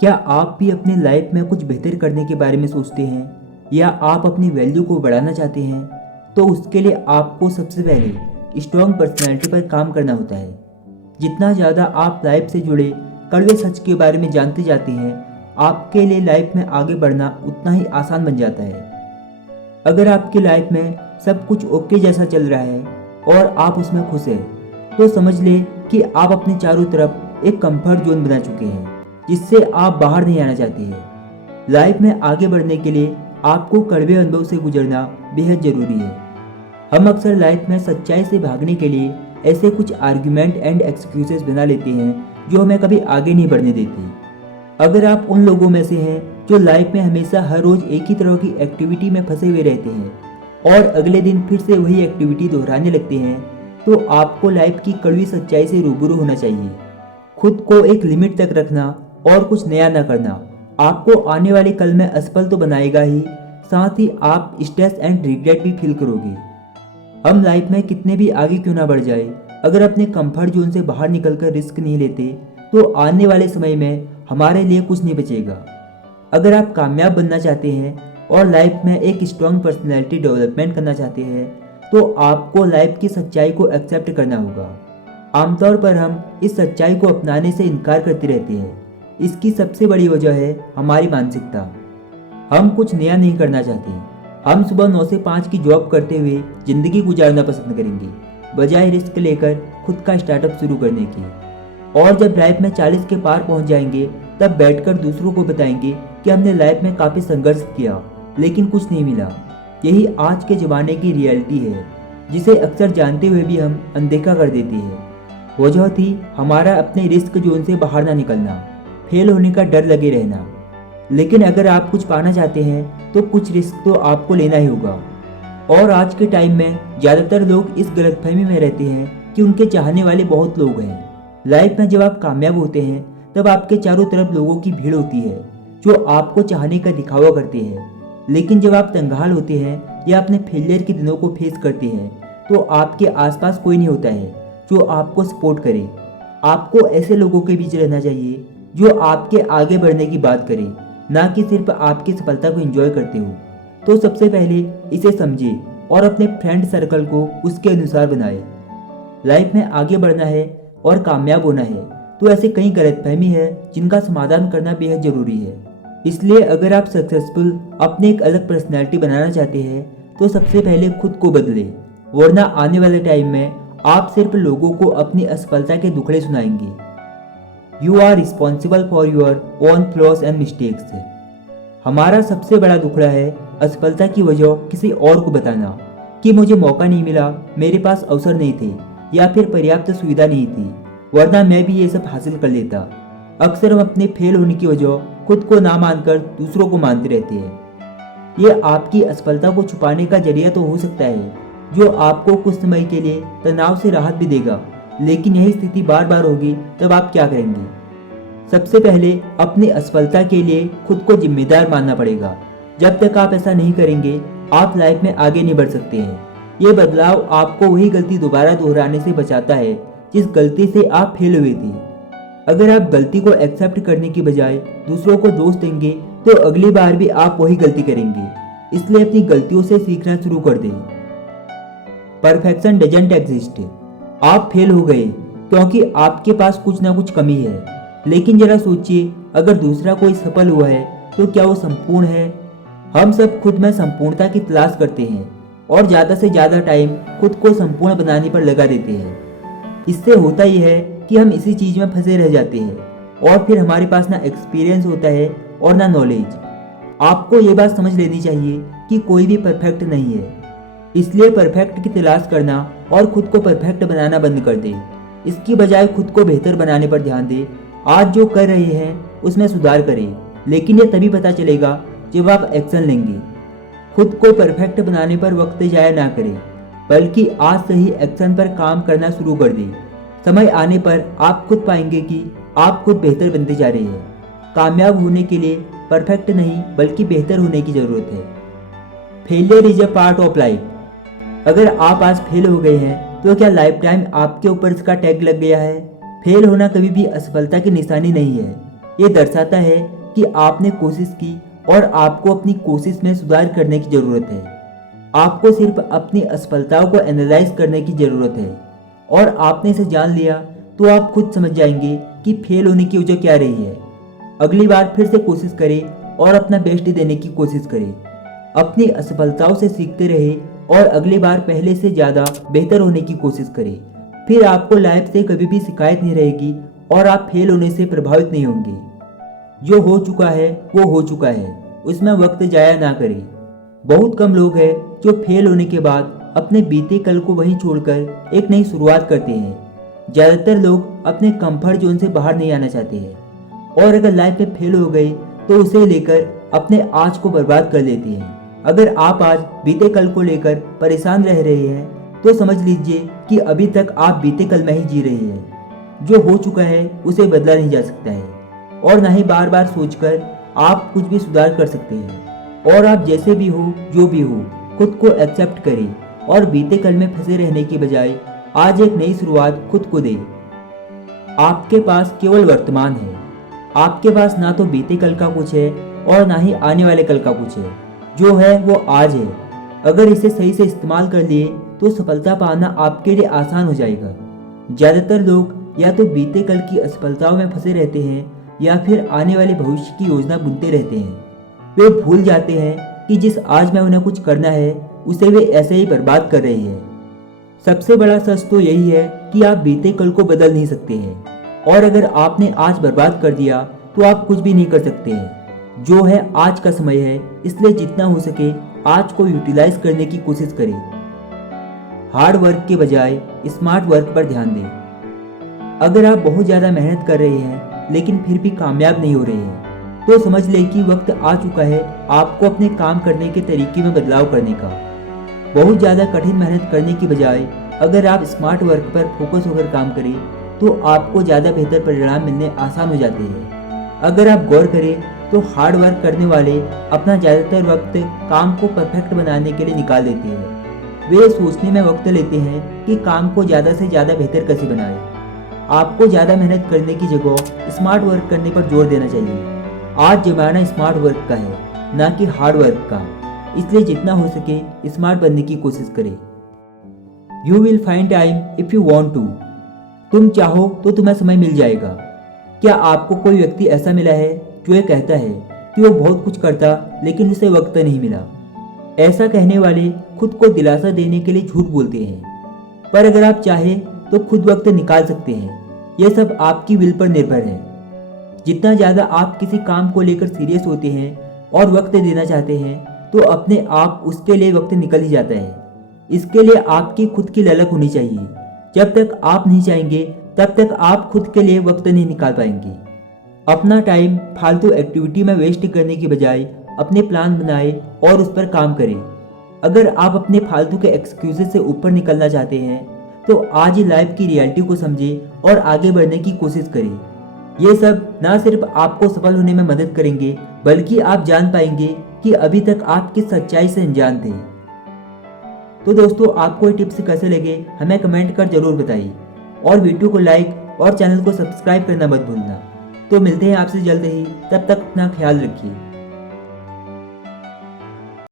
क्या आप भी अपनी लाइफ में कुछ बेहतर करने के बारे में सोचते हैं या आप अपनी वैल्यू को बढ़ाना चाहते हैं? तो उसके लिए आपको सबसे पहले स्ट्रॉन्ग पर्सनैलिटी पर काम करना होता है। जितना ज़्यादा आप लाइफ से जुड़े कड़वे सच के बारे में जानते जाते हैं, आपके लिए लाइफ में आगे बढ़ना उतना ही आसान बन जाता है। अगर आपकी लाइफ में सब कुछ ओके जैसा चल रहा है और आप उसमें खुश हैं, तो समझ लें कि आप अपने चारों तरफ एक कंफर्ट जोन बना चुके हैं जिससे आप बाहर नहीं आना चाहते हैं। लाइफ में आगे बढ़ने के लिए आपको कड़वे अनुभव से गुजरना बेहद ज़रूरी है। हम अक्सर लाइफ में सच्चाई से भागने के लिए ऐसे कुछ आर्ग्यूमेंट एंड एक्सक्यूजेस बना लेते हैं जो हमें कभी आगे नहीं बढ़ने देते। अगर आप उन लोगों में से हैं जो लाइफ में हमेशा हर रोज़ एक ही तरह की एक्टिविटी में फंसे हुए रहते हैं और अगले दिन फिर से वही एक्टिविटी दोहराने लगते हैं, तो आपको लाइफ की कड़वी सच्चाई से रूबरू होना चाहिए। खुद को एक लिमिट तक रखना और कुछ नया न करना आपको आने वाले कल में असफल तो बनाएगा ही, साथ ही आप स्ट्रेस एंड रिग्रेट भी फील करोगे। हम लाइफ में कितने भी आगे क्यों ना बढ़ जाए, अगर अपने कंफर्ट जोन से बाहर निकलकर रिस्क नहीं लेते तो आने वाले समय में हमारे लिए कुछ नहीं बचेगा। अगर आप कामयाब बनना चाहते हैं और लाइफ में एक स्ट्रॉन्ग पर्सनैलिटी डेवलपमेंट करना चाहते हैं, तो आपको लाइफ की सच्चाई को एक्सेप्ट करना होगा। आमतौर पर हम इस सच्चाई को अपनाने से इनकार करते रहते हैं। इसकी सबसे बड़ी वजह है हमारी मानसिकता। हम कुछ नया नहीं करना चाहते। हम सुबह 9 से 5 की जॉब करते हुए जिंदगी गुजारना पसंद करेंगे, बजाय रिस्क लेकर खुद का स्टार्टअप शुरू करने की। और जब लाइफ में 40 के पार पहुंच जाएंगे, तब बैठकर दूसरों को बताएंगे कि हमने लाइफ में काफ़ी संघर्ष किया लेकिन कुछ नहीं मिला। यही आज के ज़माने की रियलिटी है, जिसे अक्सर जानते हुए भी हम अनदेखा कर देते हैं। वजह थी हमारा अपने रिस्क जोन से बाहर ना निकलना, फेल होने का डर लगे रहना। लेकिन अगर आप कुछ पाना चाहते हैं तो कुछ रिस्क तो आपको लेना ही होगा। और आज के टाइम में ज़्यादातर लोग इस गलतफहमी में रहते हैं कि उनके चाहने वाले बहुत लोग हैं। लाइफ में जब आप कामयाब होते हैं तब आपके चारों तरफ लोगों की भीड़ होती है जो आपको चाहने का दिखावा करते हैं। लेकिन जब आप तंगहाल होते हैं या अपने फेलियर के दिनों को फेस करते हैं, तो आपके आसपास कोई नहीं होता है जो आपको सपोर्ट करे। आपको ऐसे लोगों के बीच रहना चाहिए जो आपके आगे बढ़ने की बात करे, ना कि सिर्फ आपकी सफलता को एंजॉय करते हो। तो सबसे पहले इसे समझे और अपने फ्रेंड सर्कल को उसके अनुसार बनाए। लाइफ में आगे बढ़ना है और कामयाब होना है तो ऐसे कई गलतफहमी है जिनका समाधान करना बेहद जरूरी है। इसलिए अगर आप सक्सेसफुल अपने एक अलग पर्सनैलिटी बनाना चाहते हैं तो सबसे पहले खुद को बदले, वरना आने वाले टाइम में आप सिर्फ लोगों को अपनी असफलता के दुखड़े सुनाएंगे। You are responsible for your own flaws and mistakes. हमारा सबसे बड़ा दुखड़ा है असफलता की वजह किसी और को बताना कि मुझे मौका नहीं मिला, मेरे पास अवसर नहीं थे या फिर पर्याप्त सुविधा नहीं थी, वरना मैं भी ये सब हासिल कर लेता। अक्सर हम अपने फेल होने की वजह खुद को ना मानकर दूसरों को मानते रहते हैं। ये आपकी असफलता को छुपाने का जरिया तो हो सकता है, जो आपको कुछ समय के लिए तनाव से राहत भी देगा, लेकिन यही स्थिति बार बार होगी तब आप क्या करेंगे? सबसे पहले अपनी असफलता के लिए खुद को जिम्मेदार मानना पड़ेगा। जब तक आप ऐसा नहीं करेंगे, आप लाइफ में आगे नहीं बढ़ सकते हैं। ये बदलाव आपको वही गलती दोबारा दोहराने से बचाता है जिस गलती से आप फेल हुए थे। अगर आप गलती को एक्सेप्ट करने की बजाय दूसरों को दोष देंगे तो अगली बार भी आप वही गलती करेंगे। इसलिए अपनी गलतियों से सीखना शुरू कर दें। Perfection doesn't exist. आप फेल हो गए क्योंकि आपके पास कुछ ना कुछ कमी है, लेकिन जरा सोचिए, अगर दूसरा कोई सफल हुआ है तो क्या वो संपूर्ण है? हम सब खुद में संपूर्णता की तलाश करते हैं और ज़्यादा से ज़्यादा टाइम खुद को संपूर्ण बनाने पर लगा देते हैं। इससे होता यह है कि हम इसी चीज़ में फंसे रह जाते हैं और फिर हमारे पास ना एक्सपीरियंस होता है और ना नॉलेज। आपको ये बात समझ लेनी चाहिए कि कोई भी परफेक्ट नहीं है, इसलिए परफेक्ट की तलाश करना और खुद को परफेक्ट बनाना बंद कर दें। इसकी बजाय खुद को बेहतर बनाने पर ध्यान दें। आज जो कर रहे हैं उसमें सुधार करें, लेकिन ये तभी पता चलेगा जब आप एक्शन लेंगे। खुद को परफेक्ट बनाने पर वक्त जाया ना करें, बल्कि आज से ही एक्शन पर काम करना शुरू कर दें। समय आने पर आप खुद पाएंगे कि आप खुद बेहतर बनते जा रहे हैं। कामयाब होने के लिए परफेक्ट नहीं बल्कि बेहतर होने की ज़रूरत है। Failure is a part of life. अगर आप आज फेल हो गए हैं तो क्या लाइफ टाइम आपके ऊपर इसका टैग लग गया है? फेल होना कभी भी असफलता की निशानी नहीं है। ये दर्शाता है कि आपने कोशिश की और आपको अपनी कोशिश में सुधार करने की ज़रूरत है। आपको सिर्फ अपनी असफलताओं को एनालाइज करने की ज़रूरत है और आपने इसे जान लिया तो आप खुद समझ जाएंगे कि फेल होने की वजह क्या रही है। अगली बार फिर से कोशिश करें और अपना बेस्ट देने की कोशिश करें। अपनी असफलताओं से सीखते रहे और अगली बार पहले से ज़्यादा बेहतर होने की कोशिश करें। फिर आपको लाइफ से कभी भी शिकायत नहीं रहेगी और आप फेल होने से प्रभावित नहीं होंगे। जो हो चुका है वो हो चुका है, उसमें वक्त जाया ना करें। बहुत कम लोग हैं जो फेल होने के बाद अपने बीते कल को वहीं छोड़कर एक नई शुरुआत करते हैं। ज़्यादातर लोग अपने कंफर्ट जोन से बाहर नहीं आना चाहते हैं और अगर लाइफ में फेल हो गए तो उसे लेकर अपने आज को बर्बाद कर लेते हैं। अगर आप आज बीते कल को लेकर परेशान रह रहे हैं तो समझ लीजिए कि अभी तक आप बीते कल में ही जी रहे हैं। जो हो चुका है उसे बदला नहीं जा सकता है और ना ही बार बार सोचकर आप कुछ भी सुधार कर सकते हैं। और आप जैसे भी हो, जो भी हो, खुद को एक्सेप्ट करें और बीते कल में फंसे रहने के बजाय आज एक नई शुरुआत खुद को दें। आपके पास केवल वर्तमान है। आपके पास ना तो बीते कल का कुछ है और ना ही आने वाले कल का कुछ है। जो है वो आज है। अगर इसे सही से इस्तेमाल कर लिए तो सफलता पाना आपके लिए आसान हो जाएगा। ज़्यादातर लोग या तो बीते कल की असफलताओं में फंसे रहते हैं या फिर आने वाले भविष्य की योजना बुनते रहते हैं। वे भूल जाते हैं कि जिस आज में उन्हें कुछ करना है उसे वे ऐसे ही बर्बाद कर रहे हैं। सबसे बड़ा सच तो यही है कि आप बीते कल को बदल नहीं सकते हैं और अगर आपने आज बर्बाद कर दिया तो आप कुछ भी नहीं कर सकते हैं। जो है आज का समय है, इसलिए जितना हो सके आज को यूटिलाइज करने की कोशिश करें। हार्ड वर्क के बजाय स्मार्ट वर्क पर ध्यान दें। अगर आप बहुत ज़्यादा मेहनत कर रहे हैं लेकिन फिर भी कामयाब नहीं हो रहे हैं तो समझ लें कि वक्त आ चुका है आपको अपने काम करने के तरीके में बदलाव करने का। बहुत ज़्यादा कठिन मेहनत करने की बजाय अगर आप स्मार्ट वर्क पर फोकस होकर काम करें तो आपको ज़्यादा बेहतर परिणाम मिलने आसान हो जाते हैं। अगर आप गौर करें तो हार्ड वर्क करने वाले अपना ज़्यादातर वक्त काम को परफेक्ट बनाने के लिए निकाल देते हैं। वे सोचने में वक्त लेते हैं कि काम को ज़्यादा से ज़्यादा बेहतर कैसे बनाएं। आपको ज़्यादा मेहनत करने की जगह स्मार्ट वर्क करने पर जोर देना चाहिए। आज ज़माना स्मार्ट वर्क का है, ना कि हार्ड वर्क का। इसलिए जितना हो सके स्मार्ट बनने की कोशिश करें। You will find time if you want to. तुम चाहो तो तुम्हें समय मिल जाएगा। क्या आपको कोई व्यक्ति ऐसा मिला है जो ये कहता है कि वो बहुत कुछ करता लेकिन उसे वक्त नहीं मिला? ऐसा कहने वाले खुद को दिलासा देने के लिए झूठ बोलते हैं, पर अगर आप चाहें तो खुद वक्त निकाल सकते हैं। यह सब आपकी विल पर निर्भर है। जितना ज़्यादा आप किसी काम को लेकर सीरियस होते हैं और वक्त देना चाहते हैं तो अपने आप उसके लिए वक्त निकल ही जाता है। इसके लिए आपकी खुद की ललक होनी चाहिए। जब तक आप नहीं चाहेंगे तब तक आप खुद के लिए वक्त नहीं निकाल पाएंगे। अपना टाइम फालतू एक्टिविटी में वेस्ट करने की बजाय अपने प्लान बनाएं और उस पर काम करें। अगर आप अपने फालतू के एक्सक्यूजेस से ऊपर निकलना चाहते हैं तो आज ही लाइफ की रियलिटी को समझें और आगे बढ़ने की कोशिश करें। ये सब ना सिर्फ आपको सफल होने में मदद करेंगे बल्कि आप जान पाएंगे कि अभी तक आप किस सच्चाई से अनजान थे। तो दोस्तों, आपको ये टिप्स कैसे लगे हमें कमेंट कर जरूर बताइए और वीडियो को लाइक और चैनल को सब्सक्राइब करना मत भूलना। तो मिलते हैं आपसे जल्द ही, तब तक अपना ख्याल रखिए।